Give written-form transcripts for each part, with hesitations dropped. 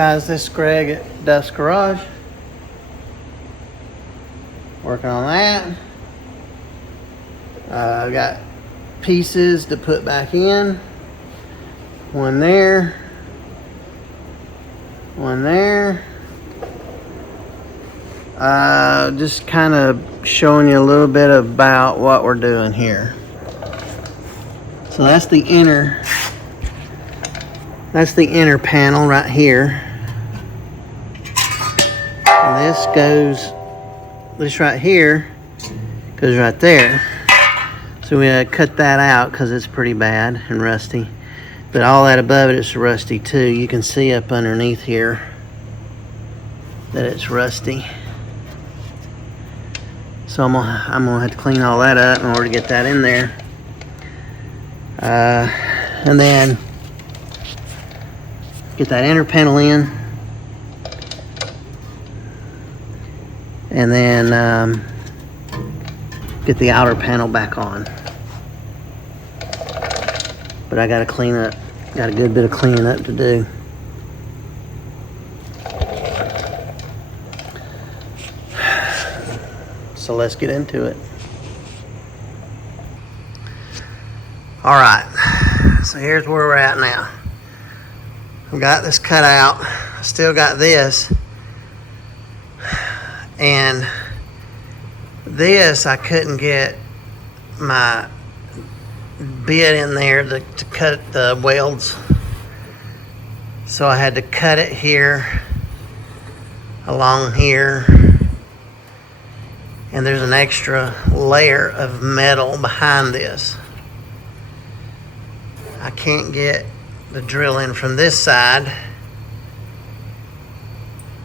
Guys, this is Greg at Dufs Garage. Working on that. I've got pieces to put back in. One there. One there. Just kind of showing you a little bit about what we're doing here. So that's the inner panel right here. And this right here goes right there. So we gotta cut that out because it's pretty bad and rusty. But all that above it is rusty too. You can see up underneath here that it's rusty. So I'm gonna have to clean all that up in order to get that in there. And then get that inner panel in, and then get the outer panel back on. But I gotta clean up, got a good bit of cleaning up to do. So let's get into it. All right, so here's where we're at now. I've got this cut out. I still got this. And this, I couldn't get my bit in there to cut the welds. So I had to cut it here, along here. And there's an extra layer of metal behind this. I can't get the drill in from this side,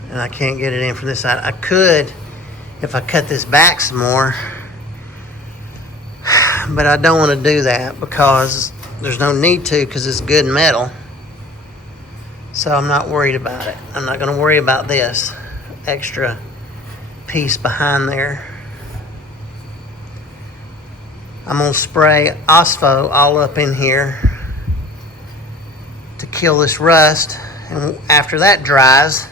and I can't get it in from this side. I could if I cut this back some more, but I don't want to do that because there's no need to, because it's good metal. So I'm not worried about it. I'm not going to worry about this extra piece behind there. I'm going to spray Ospo all up in here to kill this rust, and after that dries,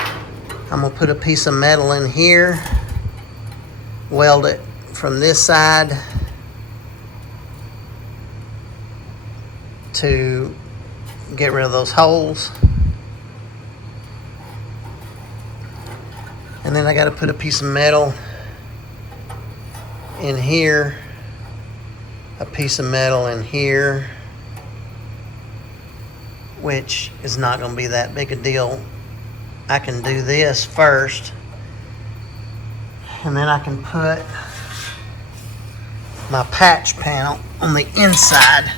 I'm gonna put a piece of metal in here, weld it from this side to get rid of those holes, and then I got to put a piece of metal in here, a piece of metal in here, which is not going to be that big a deal. I can do this first, and then I can put my patch panel on the inside.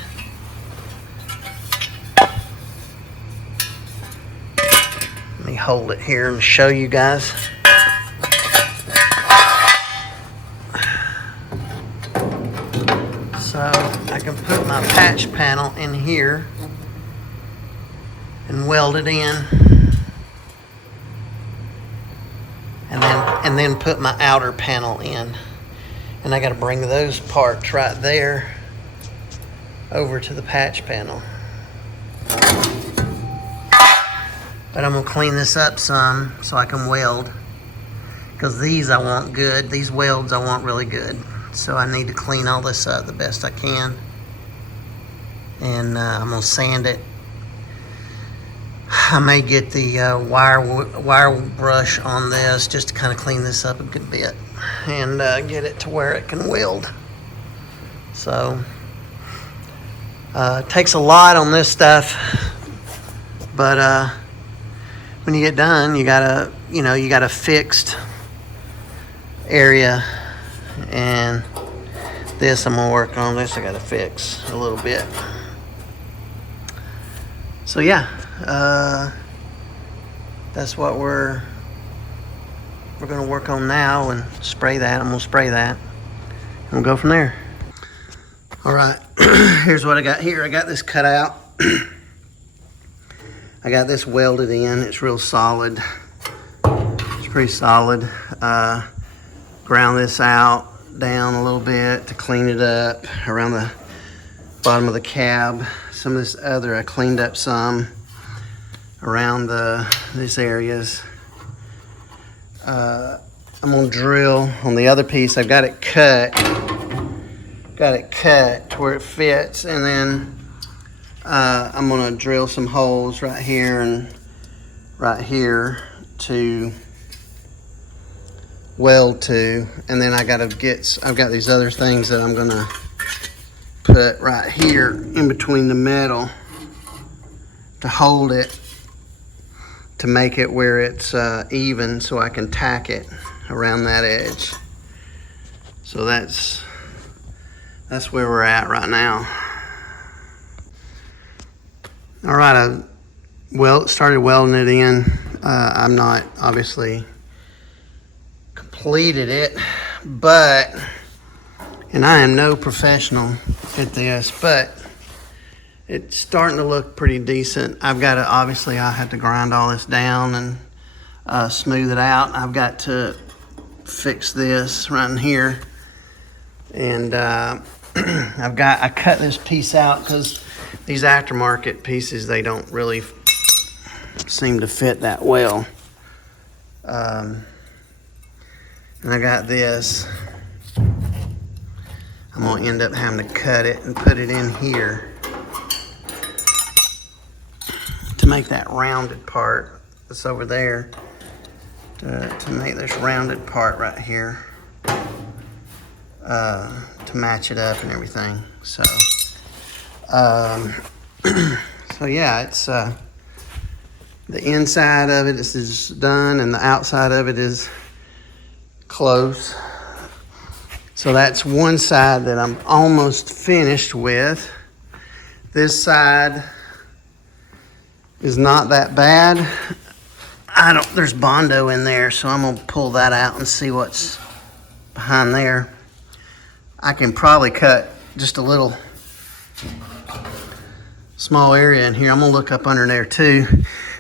Let me hold it here and show you guys. So I can put my patch panel in here and weld it in, and then put my outer panel in. And I got to bring those parts right there over to the patch panel. But I'm gonna clean this up some so I can weld, because these I want good. These welds I want really good. So I need to clean all this up the best I can. And I'm gonna sand it. I may get the wire brush on this just to kind of clean this up a good bit and get it to where it can weld. So it takes a lot on this stuff, but when you get done, you got a fixed area, and this I'm gonna work on. This I got to fix a little bit. So yeah. That's what we're going to work on now, and spray that. I'm going to spray that, and we'll go from there. All right, here's what I got here. I got this cut out. I got this welded in. It's real solid. It's pretty solid. Ground this out down a little bit to clean it up around the bottom of the cab. Some of this other I cleaned up some. around these areas. I'm gonna drill on the other piece. I've got it cut to where it fits, and then I'm gonna drill some holes right here and right here to weld to, and then I've got these other things that I'm gonna put right here in between the metal to hold it, to make it where it's even, so I can tack it around that edge. So that's where we're at right now. All right, I started welding it in. I'm not obviously completed it, but, and I am no professional at this, but it's starting to look pretty decent. I've got to, obviously I have to grind all this down and smooth it out. I've got to fix this right in here, and I cut this piece out because these aftermarket pieces, they don't really seem to fit that well. And I got this. I'm gonna end up having to cut it and put it in here to make that rounded part that's over there, to make this rounded part right here, to match it up and everything. So so yeah, it's the inside of it is done and the outside of it is close. So that's one side that I'm almost finished with. This side is not that bad. There's Bondo in there, so I'm gonna pull that out and see what's behind there. I can probably cut just a little small area in here. I'm gonna look up under there too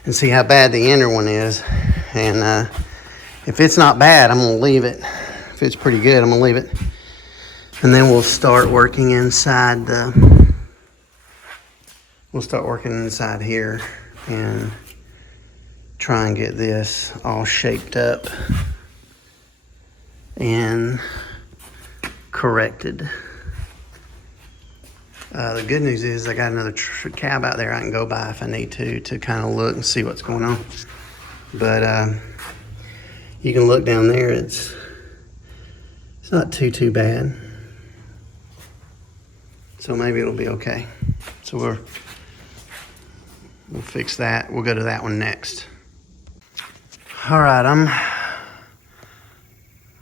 and see how bad the inner one is. And if it's not bad, I'm gonna leave it. If it's pretty good, I'm gonna leave it. And then we'll start working inside here and try and get this all shaped up and corrected. The good news is I got another cab out there I can go by if I need to kind of look and see what's going on. But you can look down there, it's not too bad. So maybe it'll be okay. So we'll fix that. We'll go to that one next. All right,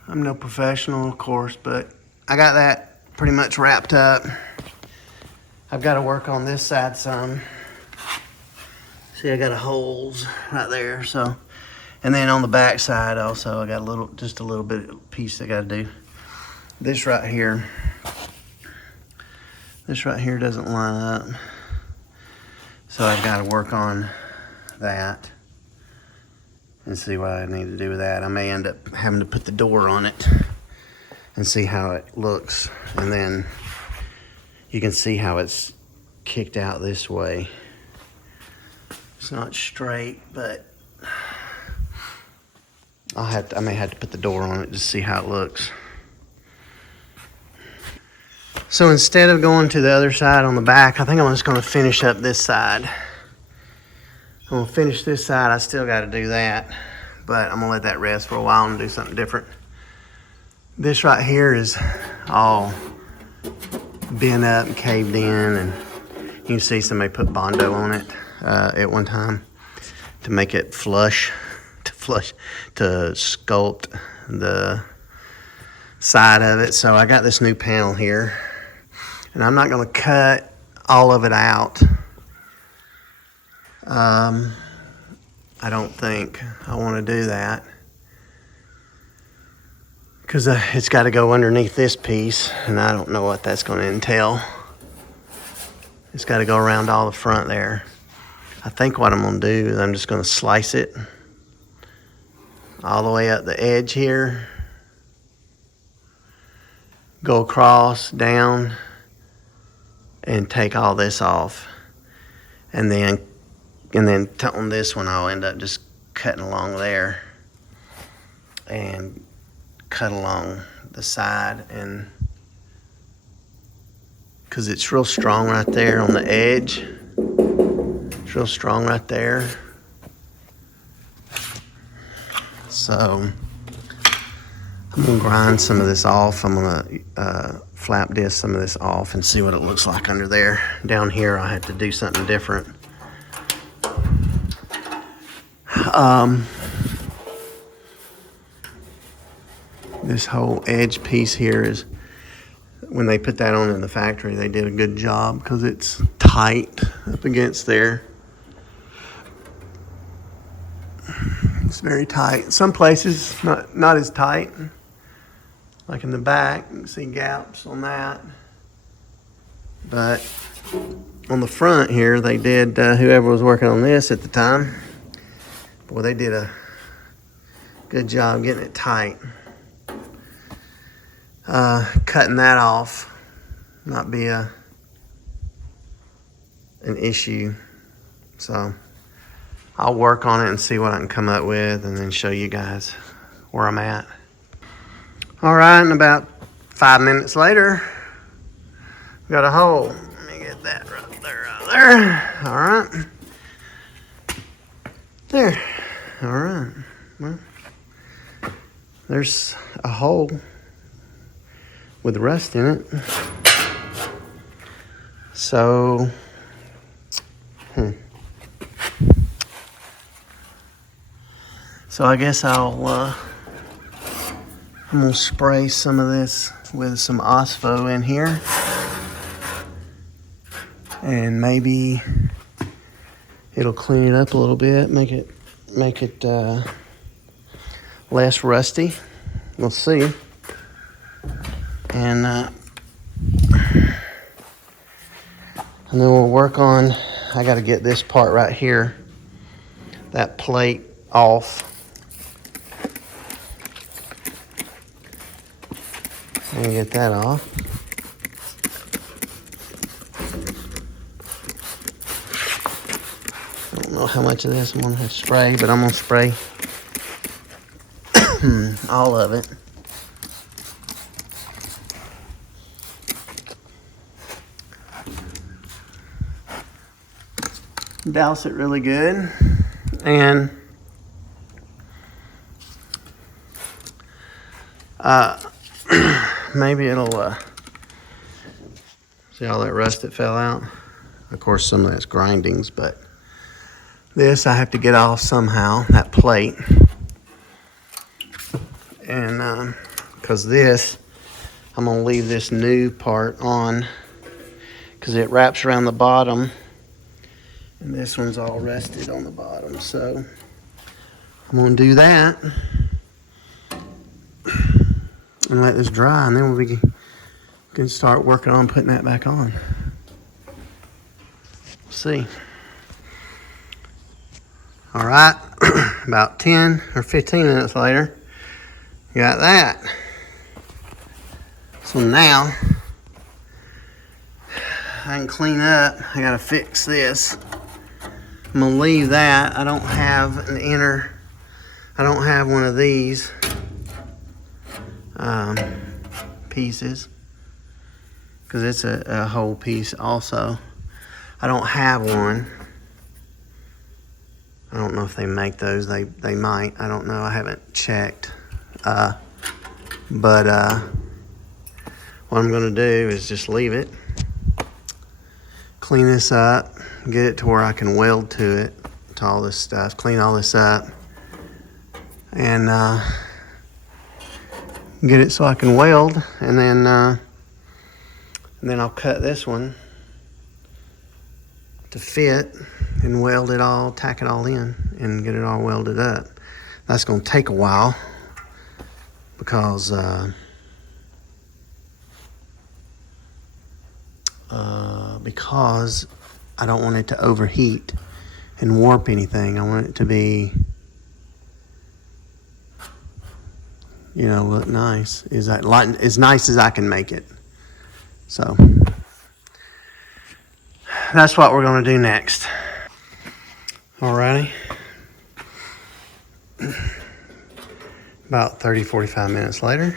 I'm no professional, of course, but I got that pretty much wrapped up. I've got to work on this side some. See, I got holes right there. So, and then on the back side also, I got just a little bit piece I got to do. This right here doesn't line up, so I've got to work on that and see what I need to do with that. I may end up having to put the door on it and see how it looks, and then you can see how it's kicked out this way. It's not straight, but I may have to put the door on it to see how it looks. So instead of going to the other side on the back, I think I'm just going to finish up this side. I'm going to finish this side. I still got to do that, but I'm going to let that rest for a while and do something different. This right here is all bent up and caved in, and you can see somebody put Bondo on it at one time to make it flush, to sculpt the side of it. So I got this new panel here, and I'm not going to cut all of it out. I don't think I want to do that, because it's got to go underneath this piece, and I don't know what that's going to entail. It's got to go around all the front there. I think what I'm going to do is I'm just going to slice it all the way up the edge here, go across, down, and take all this off, and then And then on this one, I'll end up just cutting along there and cut along the side, and because it's real strong right there on the edge. It's real strong right there. So I'm gonna grind some of this off. I'm gonna flap disc some of this off and see what it looks like under there. Down here, I had to do something different. This whole edge piece here is, when they put that on in the factory, they did a good job because it's tight up against there. It's very tight. Some places not as tight. Like in the back, you can see gaps on that. But on the front here, they did, whoever was working on this at the time, boy, they did a good job getting it tight. Cutting that off not be an issue. So I'll work on it and see what I can come up with, and then show you guys where I'm at. All right, and about 5 minutes later, got a hole. Let me get that right there. All right. There. All right. Well, there's a hole with rust in it. So, So I guess I'm gonna spray some of this with some Ospo in here, and maybe it'll clean it up a little bit, make it less rusty. We'll see. And then we'll work on, I got to get this part right here, that plate, off. And get that off. I don't know how much of this I'm going to have to spray, but I'm going to spray all of it. Douse it really good, and maybe it'll see all that rust that fell out. Of course, some of that's grindings, but this I have to get off somehow, that plate. And because this, I'm gonna leave this new part on because it wraps around the bottom, and this one's all rusted on the bottom. So I'm gonna do that and let this dry, and then we can start working on putting that back on. See. All right, about 10 or 15 minutes later, got that. So now I can clean up. I gotta fix this. I'm gonna leave that. I don't have an inner, I don't have one of these pieces, because it's a whole piece also. I don't have one. I don't know if they make those. They might. I don't know. I haven't checked. But what I'm gonna do is just leave it, clean this up, get it to where I can weld to it, to all this stuff, clean all this up, and get it so I can weld, and then I'll cut this one to fit and weld it all, tack it all in, and get it all welded up. That's gonna take a while because I don't want it to overheat and warp anything. I want it to be, you know, look nice. Is that as nice as I can make it? So that's what we're gonna do next. Alrighty. About 30-45 minutes later,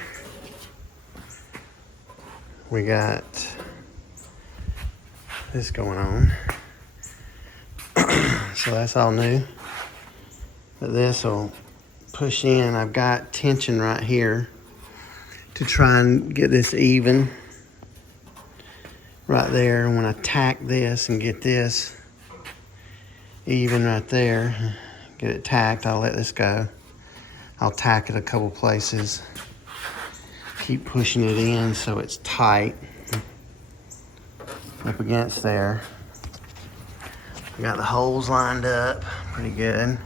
we got this going on. So that's all new. But this will push in. I've got tension right here to try and get this even right there. And when I tack this and get this even right there, get it tacked, I'll let this go. I'll tack it a couple places. Keep pushing it in so it's tight up against there. I got the holes lined up pretty good.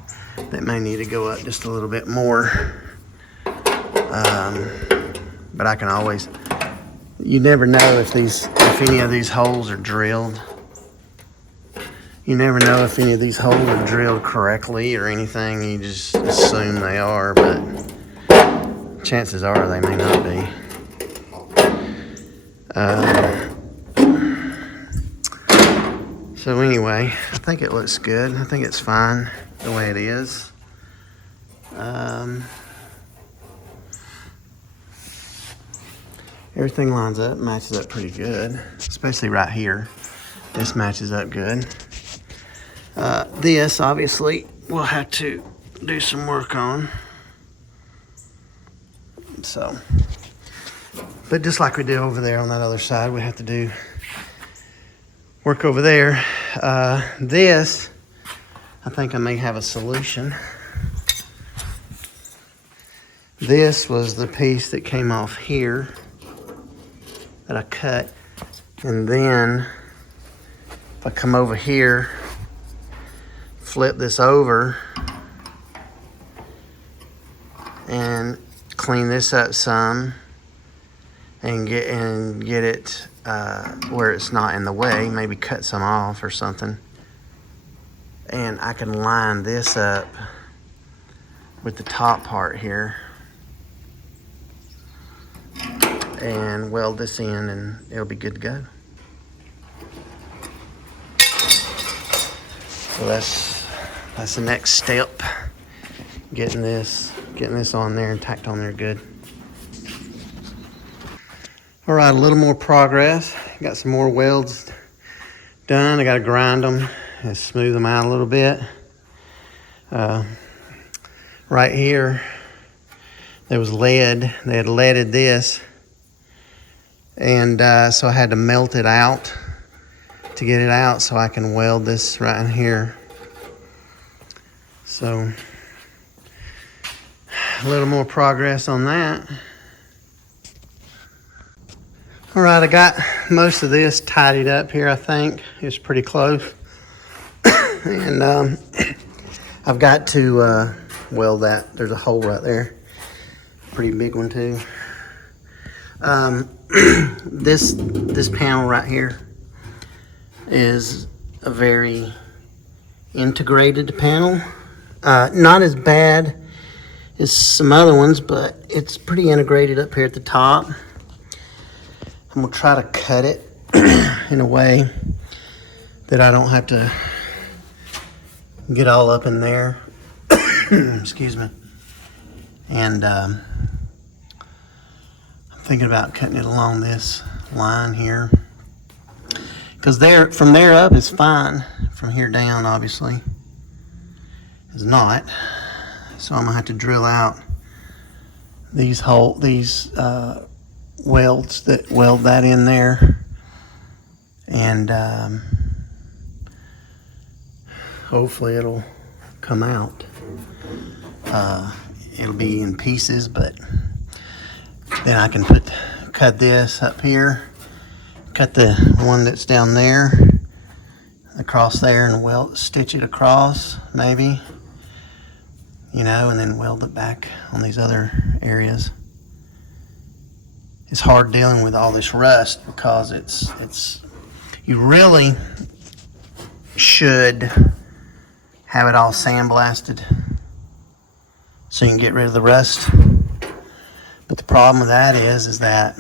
That may need to go up just a little bit more. But I can always, you never know if any of these holes are drilled. You never know if any of these holes are drilled correctly or anything. You just assume they are, but chances are they may not be. So anyway, I think it looks good. I think it's fine the way it is. Everything lines up, matches up pretty good, especially right here. This matches up good. This, obviously, we'll have to do some work on. So, but just like we did over there on that other side, we have to do work over there. This, I think I may have a solution. This was the piece that came off here that I cut. And then if I come over here, flip this over and clean this up some and get it where it's not in the way, maybe cut some off or something. And I can line this up with the top part here and weld this in, and it'll be good to go. So that's the next step. Getting this on there and tacked on there good. All right, a little more progress. Got some more welds done. I got to grind them and smooth them out a little bit. Right here, there was lead. They had leaded this, and so I had to melt it out to get it out so I can weld this right in here. So a little more progress on that. All right, I got most of this tidied up here, I think. It's pretty close. And I've got to weld that. There's a hole right there. Pretty big one too. This panel right here is a very integrated panel. Not as bad as some other ones, but it's pretty integrated up here at the top. I'm gonna try to cut it in a way that I don't have to get all up in there. Excuse me. And I'm thinking about cutting it along this line here, because from there up is fine. From here down, obviously, is not. So I'm gonna have to drill out these welds that weld that in there, and hopefully it'll come out. It'll be in pieces, but then I can cut this up here, cut the one that's down there across there, and stitch it across maybe, and then weld it back on these other areas. It's hard dealing with all this rust because you really should have it all sandblasted so you can get rid of the rust. But the problem with that is that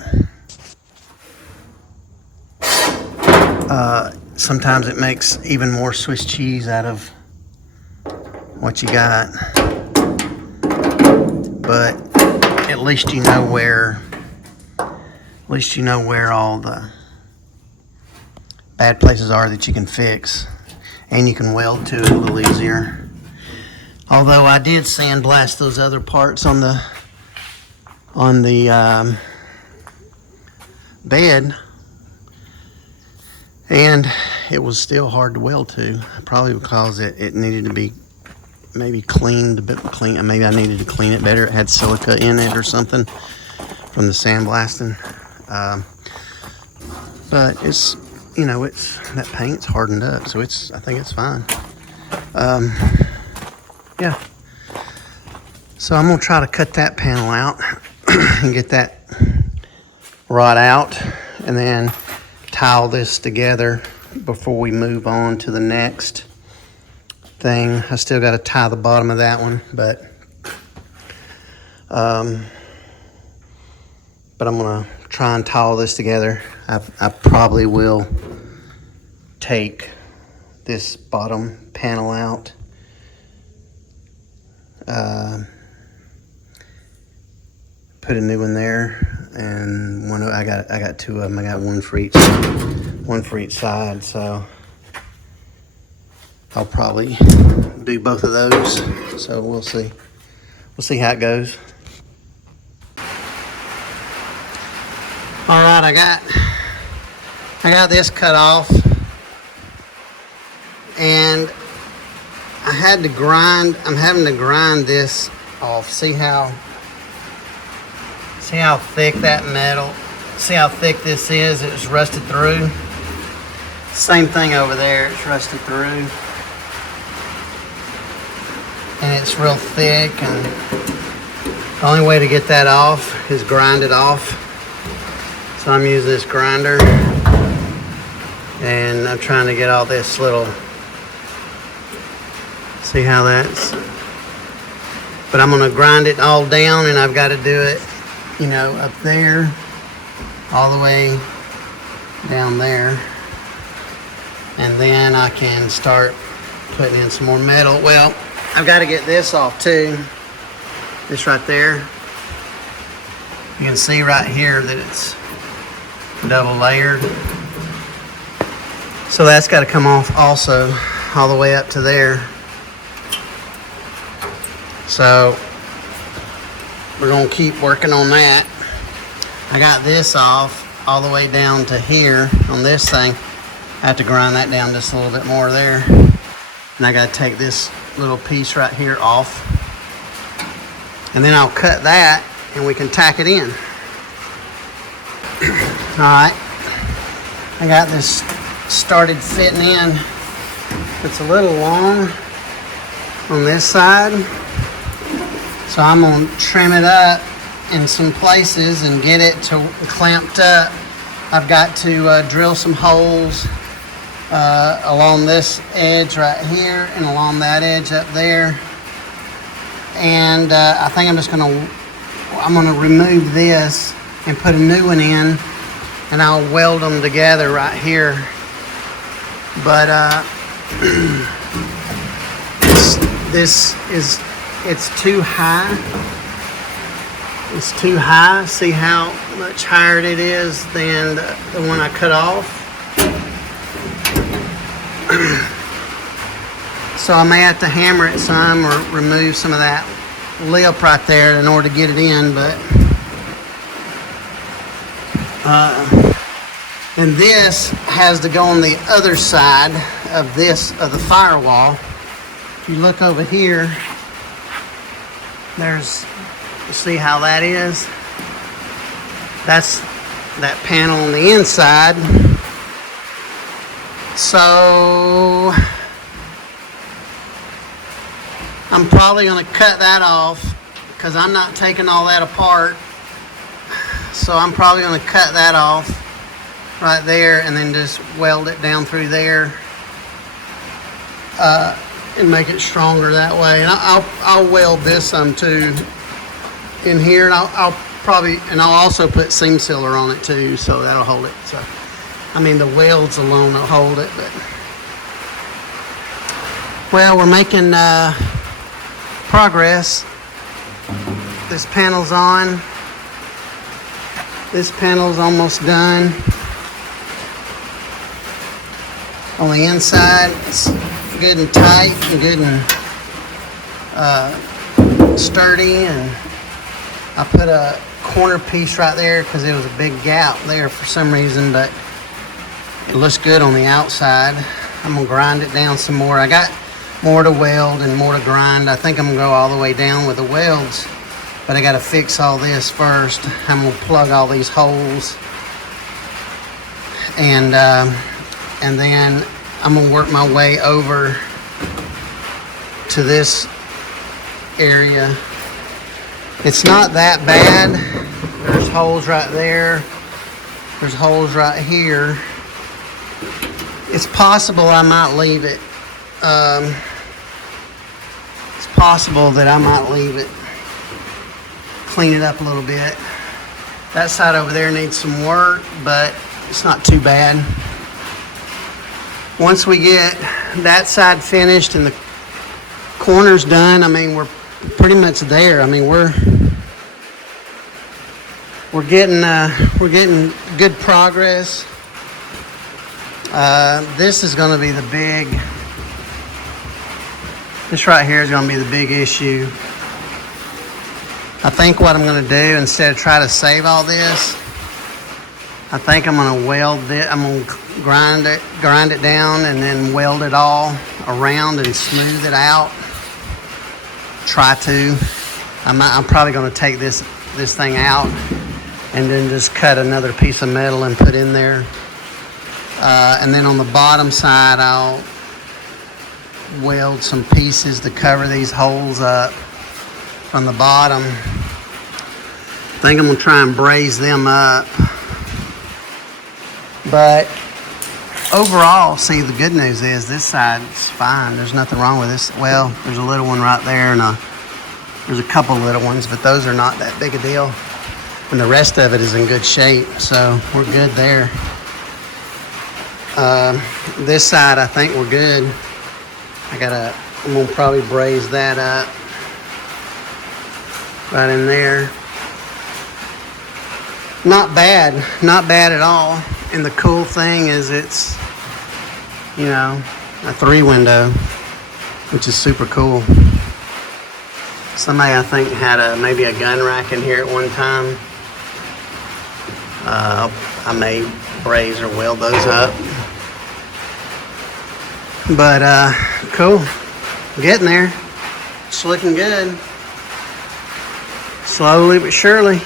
sometimes it makes even more Swiss cheese out of what you got. But at least you know where all the bad places are that you can fix, and you can weld to it a little easier. Although I did sandblast those other parts on the bed, and it was still hard to weld to, probably because it needed to be maybe cleaned a bit. Maybe I needed to clean it better. It had silica in it or something from the sandblasting. But it's, you know, it's, that paint's hardened up, so it's, I think it's fine. Yeah. So I'm gonna try to cut that panel out and get that rod out, and then tile this together before we move on to the next thing. I still got to tie the bottom of that one, but I'm gonna try and tile this together. I probably will take this bottom panel out, put a new one there, and I got two of them. I got one for each side, so I'll probably do both of those. So we'll see how it goes. All right, I got this cut off, and I'm having to grind this off. See how thick that metal, see how thick this is? It's rusted through. Same thing over there, it's rusted through. And it's real thick, and the only way to get that off is grind it off. So I'm using this grinder, and I'm trying to get all this little, see how that's, but I'm gonna grind it all down, and I've got to do it, you know, up there, all the way down there, and then I can start putting in some more metal. Well, I've got to get this off too, this right there. You can see right here that it's double layered, so that's got to come off also, all the way up to there. So we're gonna keep working on that. I got this off all the way down to here on this thing. I have to grind that down just a little bit more there, and I got to take this little piece right here off, and then I'll cut that and we can tack it in. Alright, I got this started fitting in. It's a little long on this side, so I'm going to trim it up in some places and get it to clamped up. I've got to drill some holes along this edge right here and along that edge up there, and I think I'm gonna remove this and put a new one in, and I'll weld them together right here. But it's too high. It's too high. See how much higher it is than the one I cut off? So I may have to hammer it some or remove some of that lip right there in order to get it in, but and this has to go on the other side of the firewall. If you look over here, you see how that is? That's that panel on the inside. So I'm probably going to cut that off because I'm not taking all that apart. So I'm probably going to cut that off right there and then just weld it down through there and make it stronger that way. And I'll weld this some too in here, and I'll also put seam sealer on it too, so that'll hold it. So I mean, the welds alone will hold it, but well, we're making progress. This panel's on. This panel's almost done. On the inside, it's good and tight and good and sturdy. And I put a corner piece right there because there was a big gap there for some reason, but it looks good on the outside. I'm gonna grind it down some more. I got more to weld and more to grind. I think I'm gonna go all the way down with the welds, but I gotta fix all this first. I'm gonna plug all these holes, and then I'm gonna work my way over to this area. It's not that bad. There's holes right there. There's holes right here. It's possible I might leave it. It's possible that I might leave it. Clean it up a little bit. That side over there needs some work, but it's not too bad. Once we get that side finished and the corners done, I mean, we're pretty much there. I mean, we're getting good progress. This is going to be the big. This right here is going to be the big issue. I think what I'm going to do, instead of try to save all this, I think I'm going to weld it. I'm going to grind it down, and then weld it all around and smooth it out. Try to. I'm probably going to take this thing out and then just cut another piece of metal and put in there. And then on the bottom side, I'll weld some pieces to cover these holes up from the bottom. I think I'm going to try and braze them up. But overall, see, the good news is this side's fine. There's nothing wrong with this. Well, there's a little one right there, and there's a couple little ones, but those are not that big a deal. And the rest of it is in good shape, so we're good there. This side, I think we're good. I'm gonna probably braze that up right in there. Not bad at all. And the cool thing is it's, you know, a 3-window, which is super cool. Somebody, I think, had maybe a gun rack in here at one time. I may braze or weld those up. But cool, getting there. It's looking good. Slowly but surely.